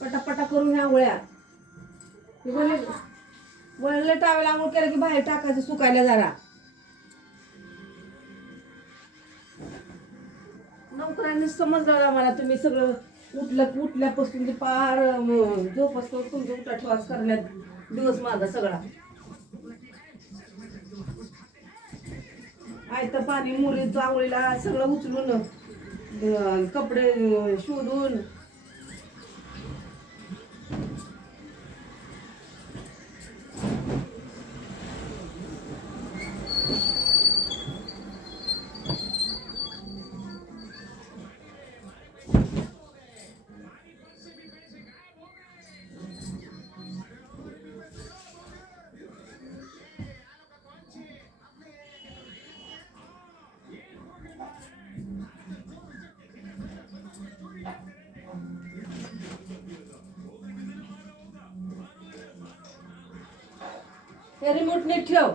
पटापटा करून ह्या आंघोळ्या वळले टावेल आंघोळ केलं की बाहेर टाकायचं सुकायला जरा. नोकरांनी समजलं मला तुम्ही सगळं उठलं उठल्यापासून ते पार झोपासून तुमचा उठा करण्यात दिवस माझा सगळा. आयतं पाणी मुलीचं आंघोळीला सगळं उचलून कपडे शोधून हे रिमोट नीट ठेव.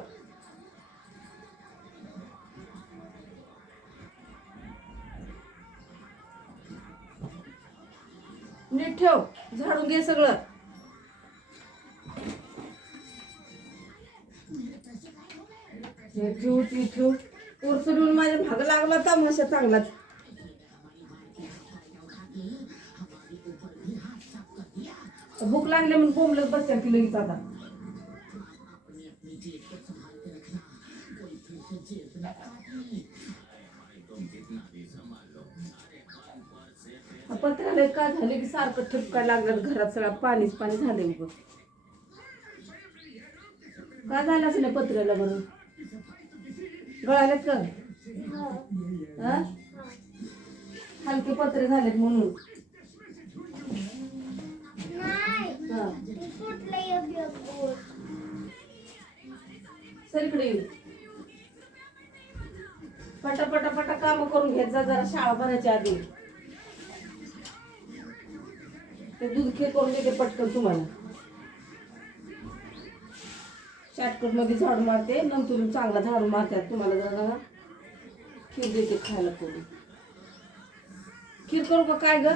नीट ठेव. झाडून घे सगळं. हे ठेव ती ठेव. पोरसडून माझ्या भाग लागला तमाशा चांगलाच. भूक लागली म्हणून बोंबलत बसत्या की लगेच आता. पत्रालय काय झाले की सारखं ठिपकाय लागलं घरात सगळं पाणीच पाणी झाले उगं काय झालं असं नाही पत्र्याला बरं? गळालेत का? हा? हलके पत्रे झालेत म्हणून. सर इकडे येऊ पटा पटा काम करून घेत जा जरा शाळा भरायच्या आधी. ते दूध खे करून देते पटकन तुम्हाला. शॉर्टकटमध्ये झाडू मारते नंतर चांगला झाडू मारतात तुम्हाला जरा खीर देते खायला करून खीर करू का काय ग?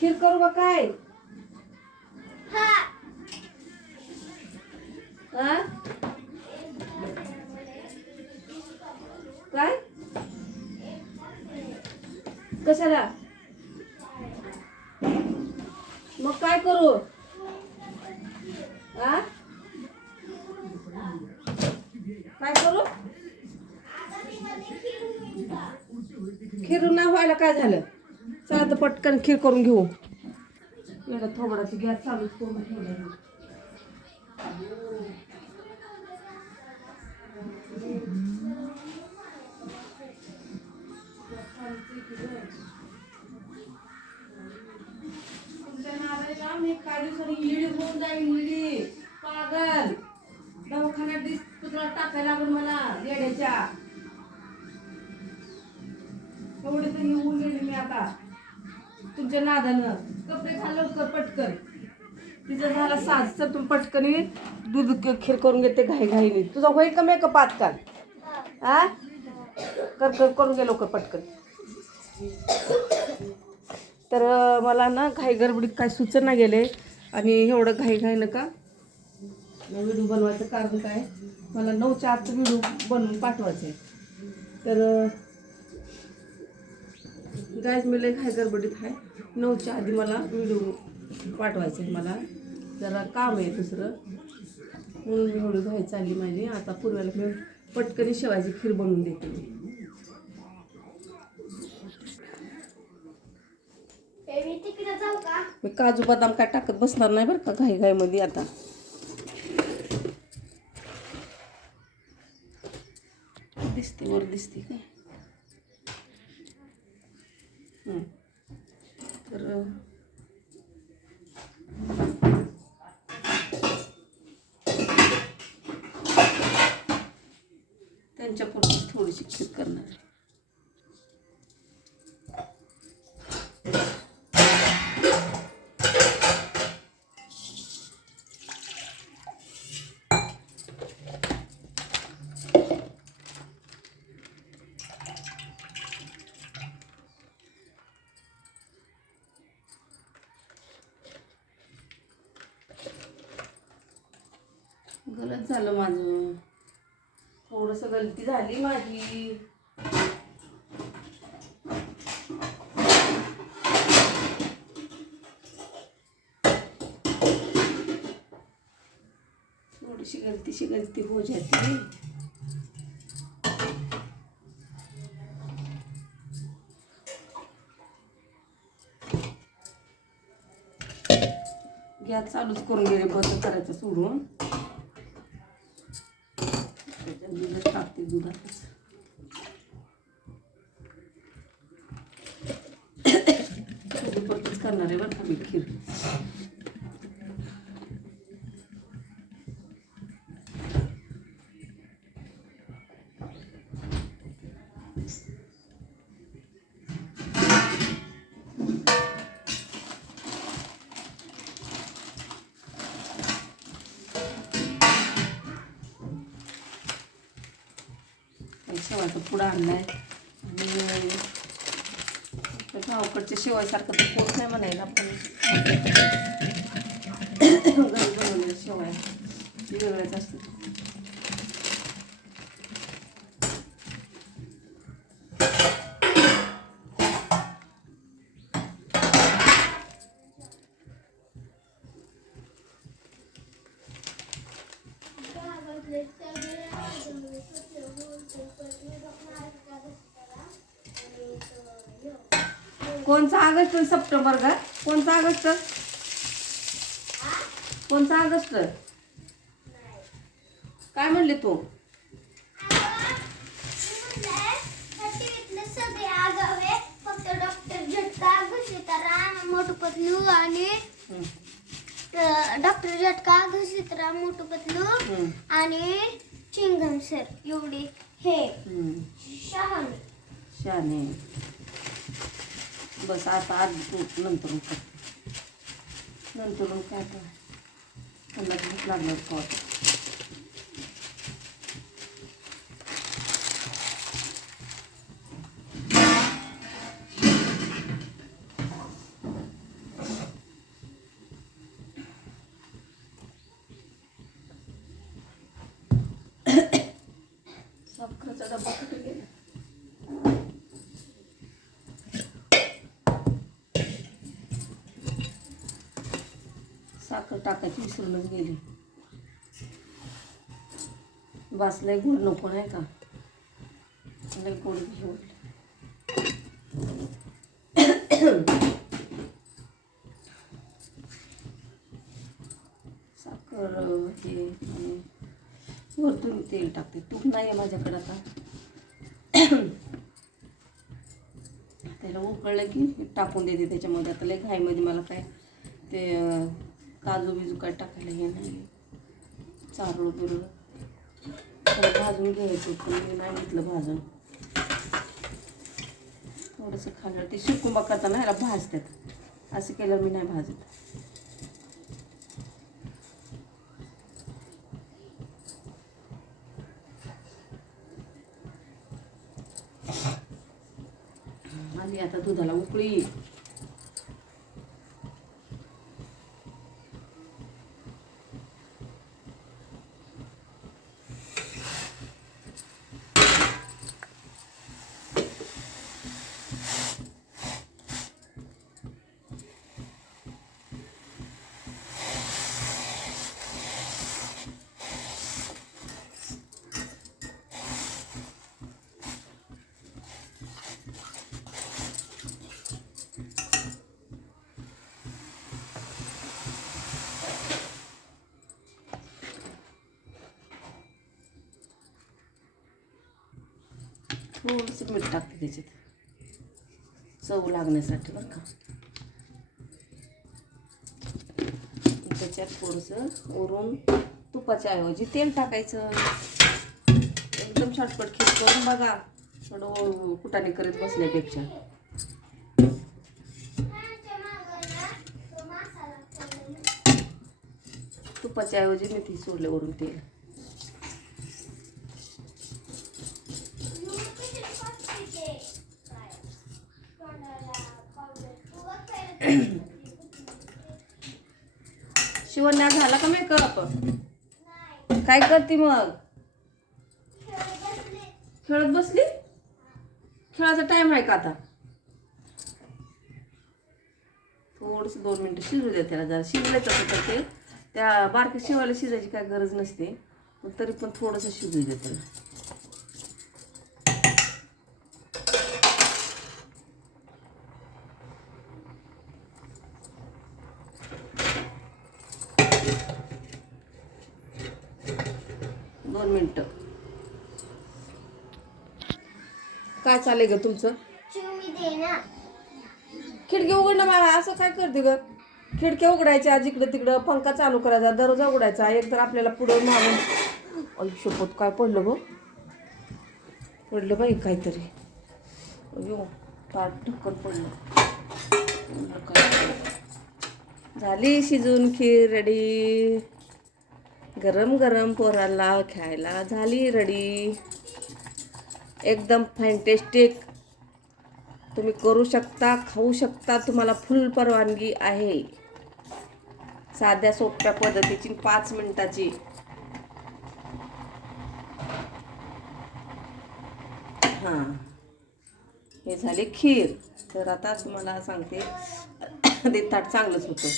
खीर करू का काय? हा. काय? कशाला? मग काय करू? आ काय करू? खीर ना व्हायला काय झालं? चला तर पटकन खीर करून घेऊ. एवढा थोबडाची गॅस चालूच करून ठेवला. नादाला मी इडी होऊन जाईल इडी पागल. दवाखान्यात दिस टाकायला मला येड्याच्या एवढे तरी गेले मी आता. तुमच्या नादानं. कपडे घाल लवकर पटकन. तिचा झाला सास तर तुम्ही पटकन दूध खीर करून घेते घाई घाईने. तुझा होईल का मेकअप आजकाल? हा कर कर करून घे लवकर पटकन. तर मला ना घाई गडबडीत काय सुचना गेले. आणि एवढं घाई घाई नका. व्हिडिओ बनवायचं कारण काय? मला नऊच्या आत व्हिडिओ बनवून पाठवायचे तर गायज मी लय घाई गडबडीत आहे. नऊच्या आधी मला व्हिडिओ पाठवायचे आहे मला. जरा काम आहे दुसरं. म्हणून मी हळू घाई चालली माझी. आता पूर्वेला मी पटकनी शेवायची खीर बनवून देते. मी काजू बदाम काय टाकत बसणार नाही बरं का घाई घाईमध्ये आता. दिसते वर दिसते का? तर त्यांच्या पुढे थोडीशी खीर करणार. आहे. झालं माझं. थोडंसं गलती झाली माझी. थोडीशी गलतीशी गलती हो जाती गॅस चालूच करून गेले बंद करायचं सोडून. буде. शेवायचा पुडा आणलाय. आणि त्या शेवायसारखं तर कोण नाही म्हणायला पण घरी बनवलेल्या शेवाया वेगळ्याच कोणचा ऑगस्ट सप्टेंबर का कोणचा ऑगस्ट? कोणचा ऑगस्ट. काय म्हणले तू? सगळे आगावे फक्त डॉक्टर झटका घुशीतराम मोठू पतलू आणि डॉक्टर झटका घुशीतराम मोठू पतलू आणि चिंगम सर एवढी. हे हं. शहाणे. शाने बस आता आज तू नंतर कर नंतर काय तर त्यांना भूक लागणार का साखरेचा डबा कुठे गेला. साखर टाकायची विसरूनच गेली. बसलाय गुड नको नाही का? लय गोड घेऊन साखर हे आणि भरपूर तेल टाकते. तूप नाही आहे माझ्याकडे आता. त्याला उकळलं की टाकून देते त्याच्यामध्ये. आता लय घाईमध्ये मला काय ते काजू बिजू काय टाकायला हे नाही. चारोळ बिरळ. त्याला भाजून घ्यायचं पण मी नाही घेतलं भाजून. थोडंसं खाल्लं ते शिकुंबा करताना ह्याला भाजतात. असं केलं मी नाही भाजत. आली आता दुधाला उकळी थोडंसं मीठ टाकते त्याच्यात. चव लागण्यासाठी बरं का. त्याच्यात थोडंसं वरून तुपाच्या ऐवजी तेल टाकायचं. एकदम छटपट खीर करून बघा. थोडं कुटाने करत बसण्यापेक्षा तुपाच्या ऐवजी मेथी सोडले वरून तेल. शिवण्या झाला का मेकअप काय करते मग? खेळत बसली? खेळाचा टाइम आहे का आता? थोडस दोन मिनिटं शिजू द्या त्याला जरा. शिजवायचं तर ते. त्या बारक्या शिवायला शिजायची काय गरज नसते. तरी पण थोडंसं शिजू द्या त्याला दोन मिनिटं काय चाललंय ग तुमचं? दे ना. खिडकी उघडणं बाळा असं काय करते ग? खिडक्या उघडायच्या जिकडं तिकडं पंखा चालू करायचा दरवाजा उघडायचा एक तर आपल्याला पुढं मागून आयुष्यपत काय पडलं ग? पडलं बाई काहीतरी. अयो ताट ढक्कन पडलं. झाली शिजून खीर रेडी गरम गरम पोराला खायला झाली रेडी एकदम फॅन्टेस्टिक तुम्ही करू शकता खाऊ शकता. तुम्हाला फुल परवानगी आहे. साध्या सोप्या पद्धतीची पाच मिनिटाची. हां. हे झाले खीर. तर आता तुम्हाला सांगते ते ताट चांगलंच होतं.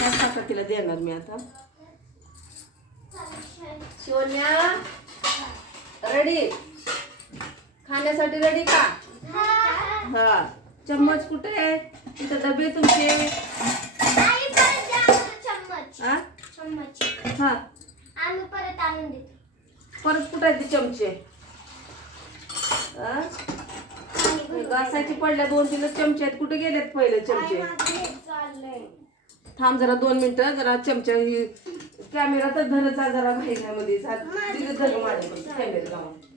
त्याच ताटात तिला देणार मी आता? शिवन्या रेडी खाण्यासाठी रेडी का? हा. चम्मच कुठे आहे? तिथं डबे तुमचे. हा. हा परत आणून देतो. परत कुठे आहेत ते चमचे? हा? घासायचे पडल्या दोन तीन चमचे आहेत. कुठे गेलेत पहिले चमचे? थांब जरा दोन मिनिटं जरा चमचा कॅमेरा तर धरचा जरा घाई मध्ये. धर माझ्याकडे कॅमेरा लावून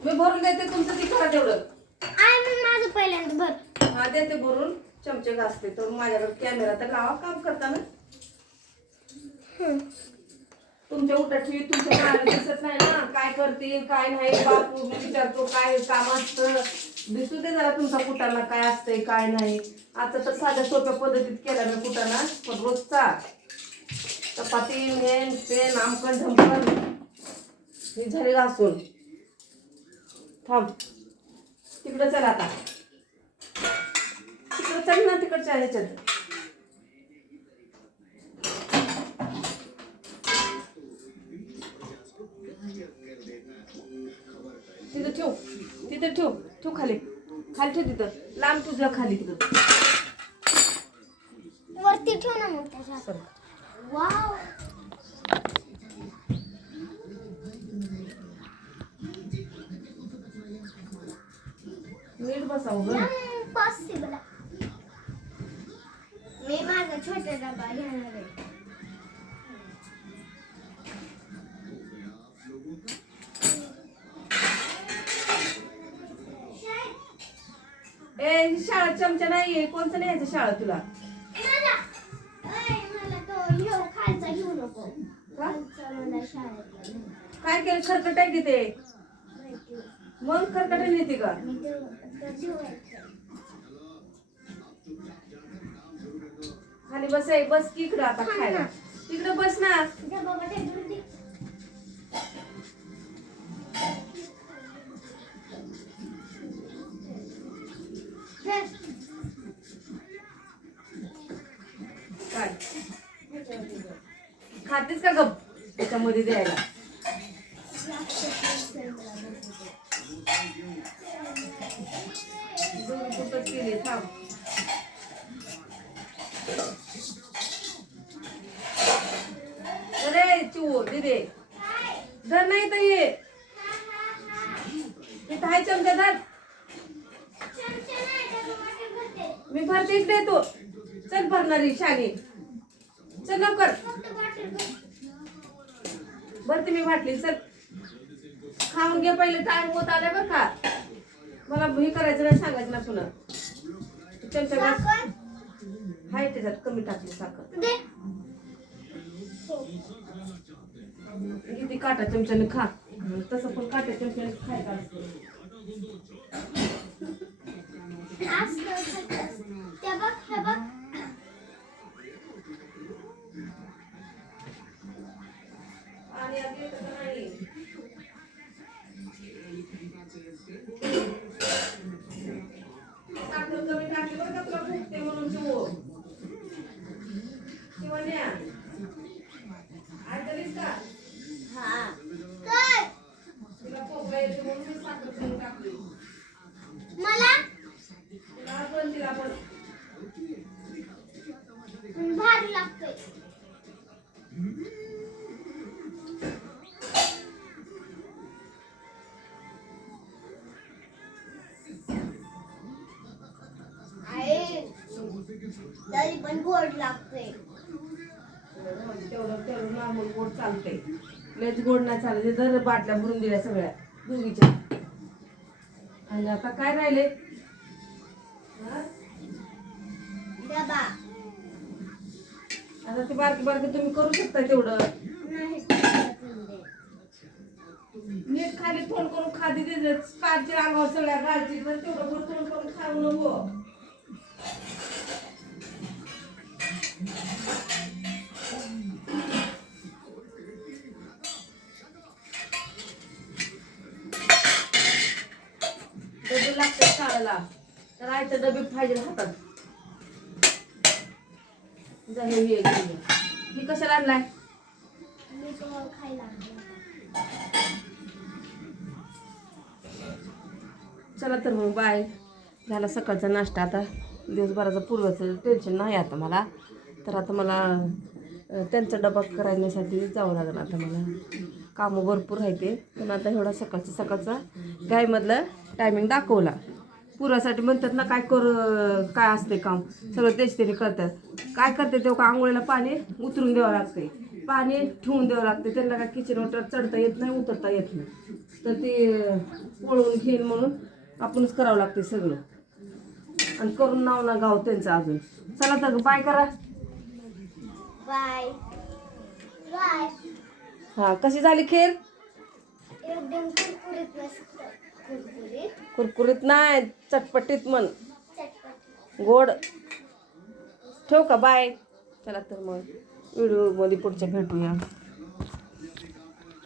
मी भरून देते तुमचं ती करा तेवढं. आई मी माझं पहिल्यांदा भर. हा देते भरून. चमचे घासते तर माझ्याकडे कॅमेरा तर लावा काम करताना. तुमच्या उठाठी तुमच्या बाळाला दिसत नाही ना. काय करते काय नाही बाप मी विचारतो काय काम असतं. दिसू दे जरा तुमचा कुटाणा काय असतंय काय नाही. आता तर साध्या सोप्या पद्धतीत केला मी कुटाणा पण रोजचा. चपाती मेन पेन आमकण ढमकण ही झाली घासून. थांब. तिकडं चल आता. तिकडं चल ना तिकडच्या ह्याच्यात. तिथं ठेव. तिथं ठेव. ठेव खाली. खाली ठेव तिथं. लांब तुझ्या खाली तिथं. वरती ठेव ना मग त्याच्या. वाव. नीट बसावं गं पॉसिबल मी माझा छोटा डबा घेणार आहे. ए ही शाळा चमचा नाहीये. कोणचं न्यायचं शाळा तुला? मला. ऐ, मला तो ह्यो खालचा घेऊ नको. का? खालचा मला शाळेतला नाही. काय केलं? खरकट आहे की ते. मग कर्कटन येते का? खाली बस आहे बस की इकडं आता खायला. तिकडं बस ना. काय खातेस का गप? त्याच्यामध्ये द्यायला. चिवो दिदे धर नाही तर ये. इथं आहे चमचा धर. मी भरते इकडे येतो चल भरणारी शानी. चल लवकर. भरते मी वाटली चल. खाऊन घे पहिले टाइम होत आले बरं का. मला हे करायचं नाही सांगायचं ना पुन्हा चमचा हाय त्याच्यात कमी टाकली साखर. दे. म्हणजे किती काटा चमच्याने खा. तसं पण काटा चमच्याने खायचा असतं. Ahí está lista. मला? लयच गोड नाही चालत. हे जर बाटल्या भरून दिल्या सगळ्या दोघीच्या. आणि आता काय राहिले? आता ते बारकी बारकी तुम्ही करू शकता तेवढं. नीट खाली फोन करून खादी दे पाचशे अंगावर सगळ्या घालची तर तेवढं भरपूर करून खाऊ नको. तर आयतं डबे पाहिजे हातात. हे घे. ही कशाला आणलाय? मी. चला तर मग बाय. झाला सकाळचा नाश्ता आता. दिवसभराचं पूर्वाचं टेन्शन नाही आता मला. तर आता मला त्यांचा डबा करण्यासाठी जावं लागेल आता मला. कामं भरपूर आहे ते. पण आता एवढा सकाळचा सकाळचा गायमधला टायमिंग दाखवला. पुरासाठी म्हणतात ना काय कर काय असते काम? सगळं तेच त्याने करतात. काय करते तेव्हा का आंघोळीला पाणी उतरून द्यावं लागते पाणी ठेवून द्यावं लागते त्यांना काय किचन वॉटर चढता येत नाही उतरता येत नाही. तर ते वळवून घेईन म्हणून आपणच करावं लागते सगळं. आणि करून नाव ना गाव त्यांचं अजून. चला तर बाय करा. बाय बाय हा कशी झाली खीर एकदम कुरकुरीत नाही चटपटीत म्हण. गोड. ठेव का? बाय. चला तर मग व्हिडिओमध्ये पुढच्या भेटूया.